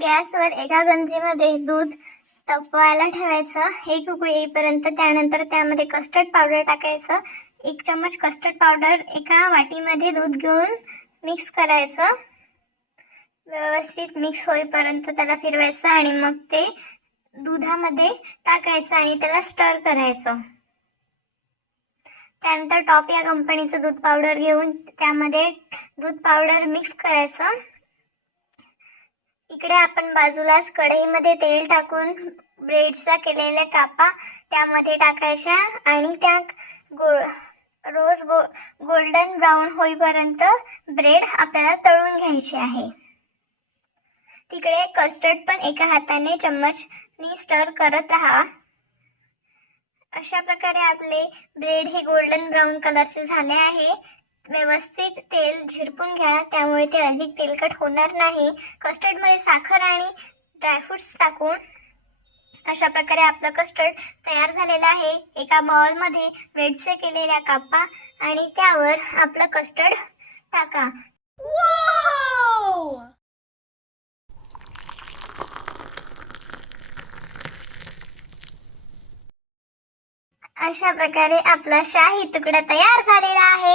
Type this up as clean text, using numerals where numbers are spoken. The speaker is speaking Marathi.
गॅसवर एका गंजीमध्ये दूध तापवायला ठेवायचं, एक उकळी येईपर्यंत. त्यानंतर त्यामध्ये कस्टर्ड पावडर टाकायचं. 1 चम्मच कस्टर्ड पावडर एका वाटीमध्ये दूध घेऊन मिक्स करायचं. व्यवस्थित मिक्स होईपर्यंत त्याला फिरवायचं आणि मग ते दुधामध्ये टाकायचं आणि त्याला स्टर करायचं. त्यानंतर टॉप या कंपनीचं दूध पावडर घेऊन त्यामध्ये दूध पावडर मिक्स करायचं. इकडे आपण बाजूलाच कढईमध्ये तेल टाकून ब्रेडचा केलेल्या कापा त्यामध्ये टाकायच्या आणि त्या गोल्डन ब्राऊन होईपर्यंत ब्रेड आपल्याला तळून घ्यायचे आहे. तिकडे कस्टर्ड पण एका हाताने चम्मचनी स्टर करत राहा. अशा प्रकारे आपले ब्रेड हे गोल्डन ब्राऊन कलरचे झाले आहे. व्यवस्थित तेल झिरपून घ्या, त्यामुळे ते अधिक तेलकट होणार नाही. कस्टर्डमध्ये साखर आणि ड्रायफ्रुट्स टाकून अशा प्रकारे आपलं कस्टर्ड तयार झालेलं आहे. एका बाउलमध्ये ब्रेडचे केलेल्या कापा आणि त्यावर आपलं कस्टर्ड टाका. अशा प्रकारे आपला शाही तुकडा तयार झालेला आहे.